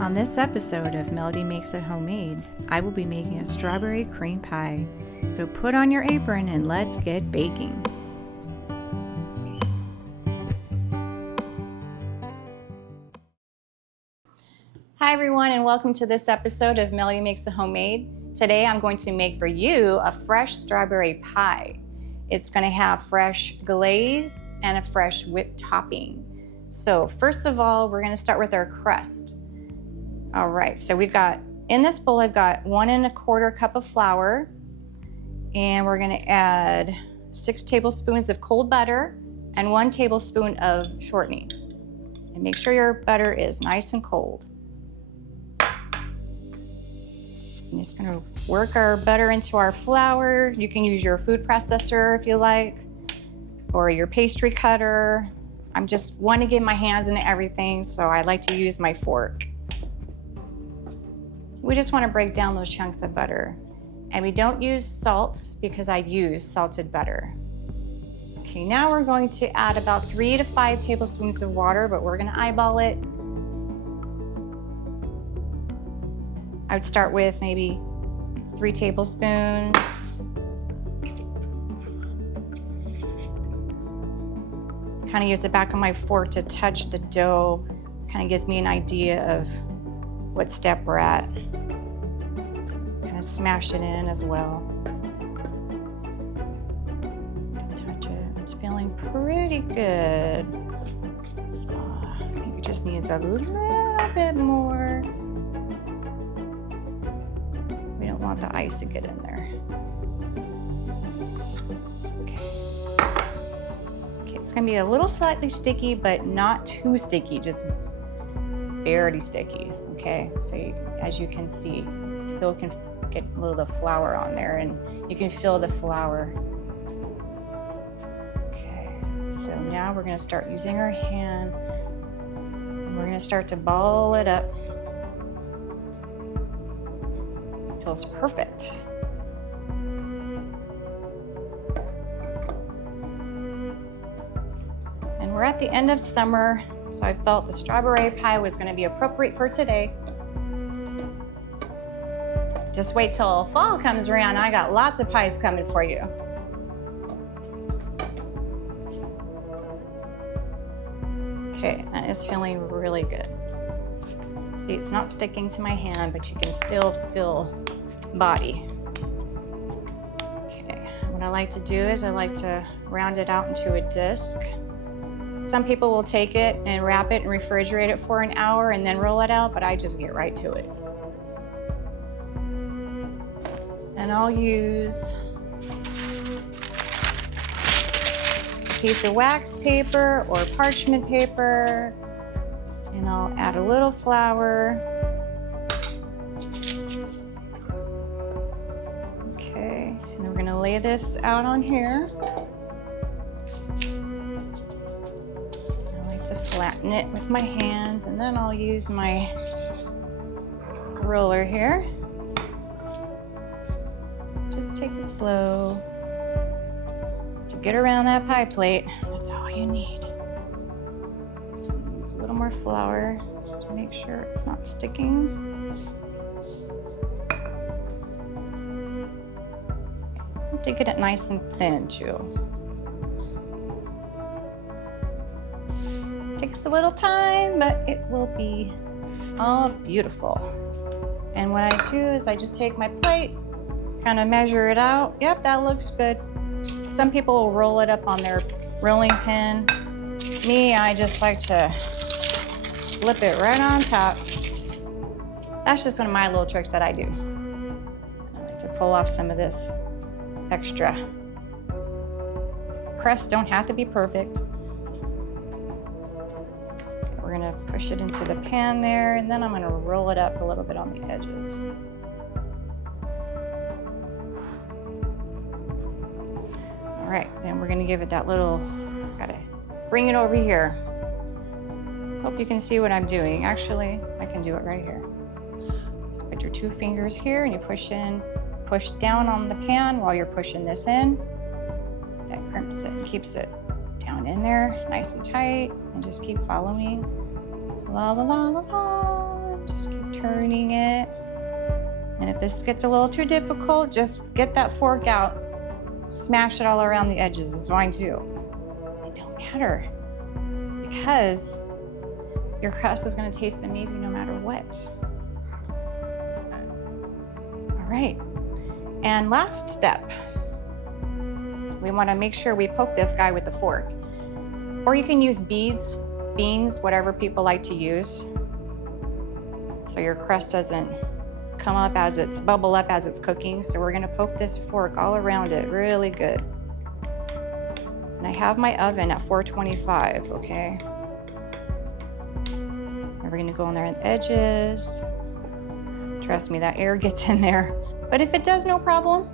On this episode of Melody Makes It Homemade, I will be making a strawberry cream pie. So put on your apron and let's get baking. Hi everyone, and welcome to this episode of Melody Makes It Homemade. Today I'm going to make for you a fresh strawberry pie. It's going to have fresh glaze and a fresh whipped topping. So first of all, we're going to start with our crust. All right, so we've got, in this bowl I've got 1 1/4 cup of flour, and we're going to add 6 tablespoons of cold butter and 1 tablespoon of shortening. And make sure your butter is nice and cold. I'm just going to work our butter into our flour. You can use your food processor if you like, or your pastry cutter. I'm just want to get my hands into everything, so I like to use my fork. We just want to break down those chunks of butter. And we don't use salt because I use salted butter. Okay, now we're going to add about 3 to 5 tablespoons of water, but we're going to eyeball it. I would start with maybe 3 tablespoons. Kind of use the back of my fork to touch the dough. Kind of gives me an idea of what step we're at. Kind of smash it in as well. Touch it. It's feeling pretty good. So I think it just needs a little bit more. We don't want the ice to get in there. Okay, it's gonna be a little slightly sticky, but not too sticky, just barely sticky, okay? So as you can see, you still can get a little of flour on there, and you can feel the flour. Okay, so now we're gonna start using our hand, and we're gonna start to ball it up. Feels perfect. And we're at the end of summer, so I felt the strawberry pie was going to be appropriate for today. Just wait till fall comes around. I got lots of pies coming for you. Okay, that is feeling really good. See, it's not sticking to my hand, but you can still feel body. Okay, what I like to do is I like to round it out into a disc. Some people will take it and wrap it and refrigerate it for an hour and then roll it out, but I just get right to it. And I'll use a piece of wax paper or parchment paper, and I'll add a little flour. Okay, and then we're gonna lay this out on here. I like to flatten it with my hands, and then I'll use my roller here. Just take it slow to get around that pie plate. That's all you need. So it needs a little more flour just to make sure it's not sticking. To get it nice and thin too. Takes a little time, but it will be all beautiful. And what I do is I just take my plate, kind of measure it out. Yep, that looks good. Some people will roll it up on their rolling pin. Me, I just like to flip it right on top. That's just one of my little tricks that I do. I like to pull off some of this extra. Crusts don't have to be perfect. Okay, we're gonna push it into the pan there, and then I'm gonna roll it up a little bit on the edges. All right, then we're gonna give it that little, gotta bring it over here. Hope you can see what I'm doing. Actually, I can do it right here. Just put your 2 fingers here and you push in. Push down on the pan while you're pushing this in. That crimps it and keeps it down in there, nice and tight, and just keep following. La la la la la. Just turning it. And if this gets a little too difficult, just get that fork out, smash it all around the edges. It's fine too. It don't matter because your crust is going to taste amazing no matter what. All right. And last step, we want to make sure we poke this guy with the fork. Or you can use beads, beans, whatever people like to use, so your crust doesn't come up as it's bubble up as it's cooking. So we're going to poke this fork all around it really good. And I have my oven at 425, okay? And we're going to go in there on the edges. Trust me, that air gets in there. But if it does, no problem.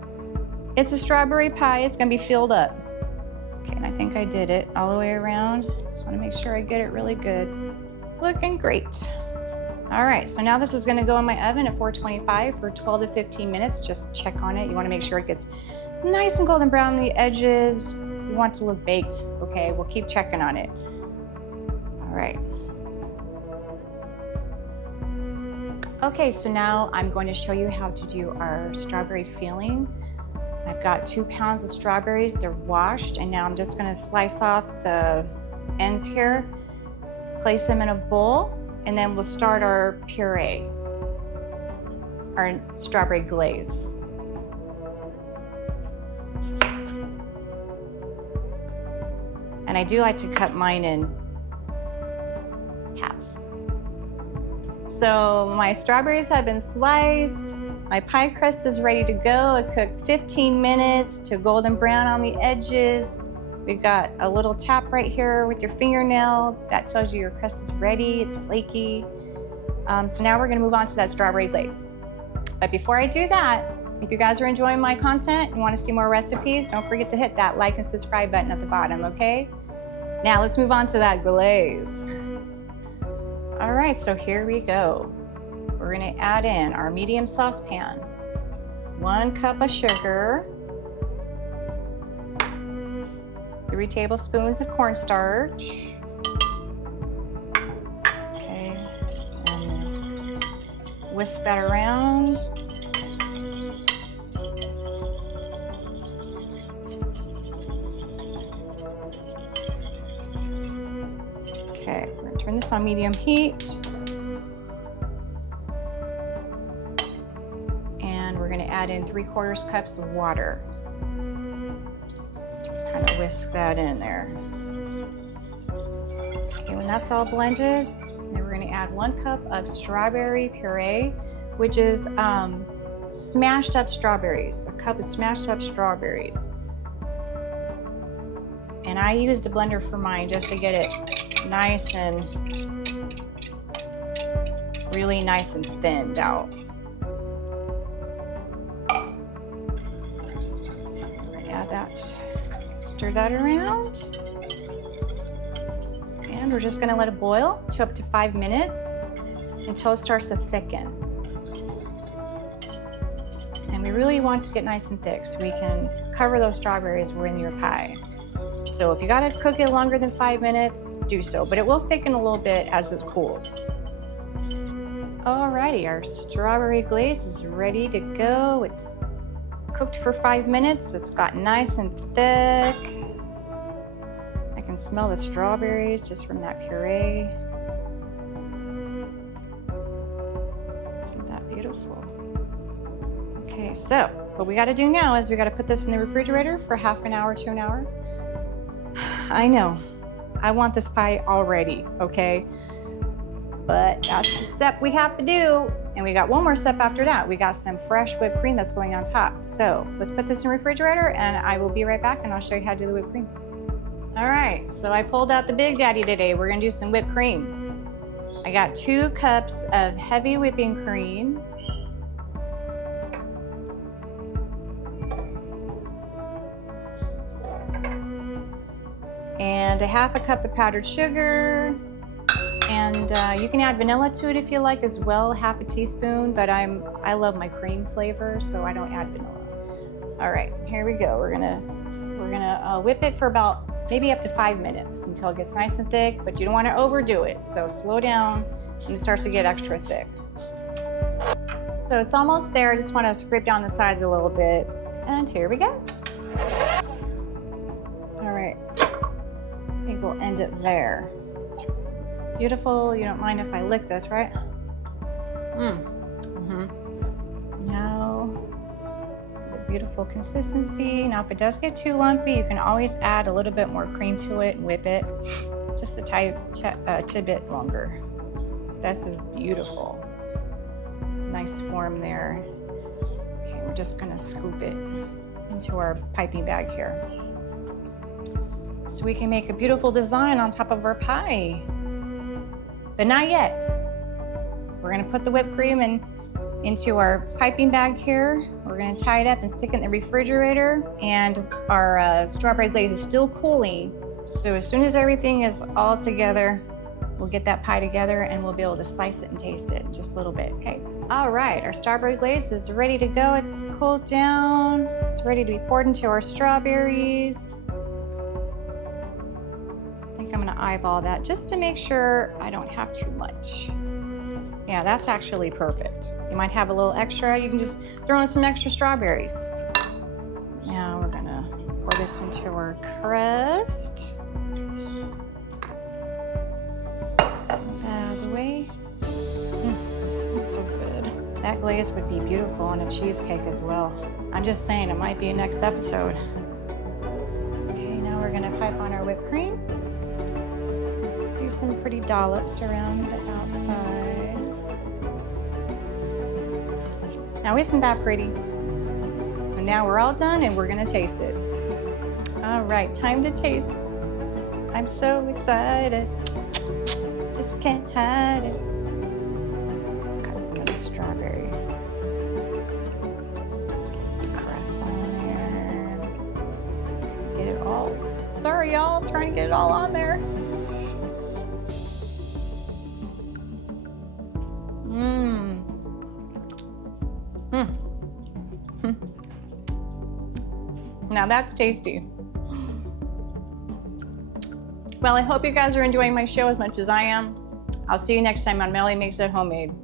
It's a strawberry pie. It's going to be filled up. Okay, and I think I did it all the way around. Just want to make sure I get it really good. Looking great. All right, so now this is going to go in my oven at 425 for 12 to 15 minutes. Just check on it. You want to make sure it gets nice and golden brown on the edges. You want it to look baked, okay? We'll keep checking on it. All right. Okay, so now I'm going to show you how to do our strawberry filling. I've got 2 pounds of strawberries. They're washed, and now I'm just going to slice off the ends here, place them in a bowl, and then we'll start our puree, our strawberry glaze. And I do like to cut mine in halves. So my strawberries have been sliced. My pie crust is ready to go. It cooked 15 minutes to golden brown on the edges. We've got a little tap right here with your fingernail. That tells you your crust is ready, it's flaky. So now we're gonna move on to that strawberry glaze. But before I do that, if you guys are enjoying my content and wanna see more recipes, don't forget to hit that like and subscribe button at the bottom, okay? Now let's move on to that glaze. All right, so here we go. We're gonna add in our medium saucepan, 1 cup of sugar, 3 tablespoons of cornstarch. Okay, and whisk that around. Okay, we're gonna turn this on medium heat. And we're gonna add in 3/4 cups of water. Just kind of whisk that in there. Okay, when that's all blended, then we're gonna add 1 cup of strawberry puree, which is smashed up strawberries, a cup of smashed up strawberries. And I used a blender for mine just to get it nice and really nice and thinned out. Add that, stir that around. And we're just gonna let it boil to up to 5 minutes until it starts to thicken. And we really want to get nice and thick so we can cover those strawberries in your pie. So if you gotta cook it longer than 5 minutes, do so, but it will thicken a little bit as it cools. Alrighty, our strawberry glaze is ready to go. It's cooked for 5 minutes. It's got nice and thick. I can smell the strawberries just from that puree. Isn't that beautiful? Okay, so what we gotta do now is we gotta put this in the refrigerator for half an hour to an hour. I know, I want this pie already, okay? But that's the step we have to do. And we got one more step after that. We got some fresh whipped cream that's going on top. So let's put this in the refrigerator and I will be right back and I'll show you how to do the whipped cream. All right, so I pulled out the Big Daddy today. We're gonna do some whipped cream. I got 2 cups of heavy whipping cream. And a 1/2 cup of powdered sugar. And you can add vanilla to it if you like as well, 1/2 teaspoon, but I love my cream flavor, so I don't add vanilla. All right, here we go. We're gonna whip it for about maybe up to 5 minutes until it gets nice and thick, but you don't want to overdo it. So slow down when it starts to get extra thick. So it's almost there. I just want to scrape down the sides a little bit. And here we go. All right. I think we'll end it there. It's beautiful. You don't mind if I lick this, right? Now, see the beautiful consistency. Now, if it does get too lumpy, you can always add a little bit more cream to it and whip it just a tidbit longer. This is beautiful. It's a nice form there. Okay, we're just gonna scoop it into our piping bag here, so we can make a beautiful design on top of our pie. But not yet. We're gonna put the whipped cream into our piping bag here. We're gonna tie it up and stick it in the refrigerator, and our strawberry glaze is still cooling. So as soon as everything is all together, we'll get that pie together and we'll be able to slice it and taste it just a little bit, okay? All right, our strawberry glaze is ready to go. It's cooled down. It's ready to be poured into our strawberries. I think I'm gonna eyeball that just to make sure I don't have too much. Yeah, that's actually perfect. You might have a little extra. You can just throw in some extra strawberries. Now we're gonna pour this into our crust. Out of the way. This smells so good. That glaze would be beautiful on a cheesecake as well. I'm just saying, it might be a next episode. Okay, now we're gonna pipe on our whipped cream. Do some pretty dollops around the outside. Now, isn't that pretty? So now we're all done and we're gonna taste it. All right, time to taste. I'm so excited. Just can't hide it. Let's cut some of the strawberry. Get some crust on there. Get it all. Sorry, y'all, I'm trying to get it all on there. Now that's tasty. Well, I hope you guys are enjoying my show as much as I am. I'll see you next time on Melody Makes It Homemade.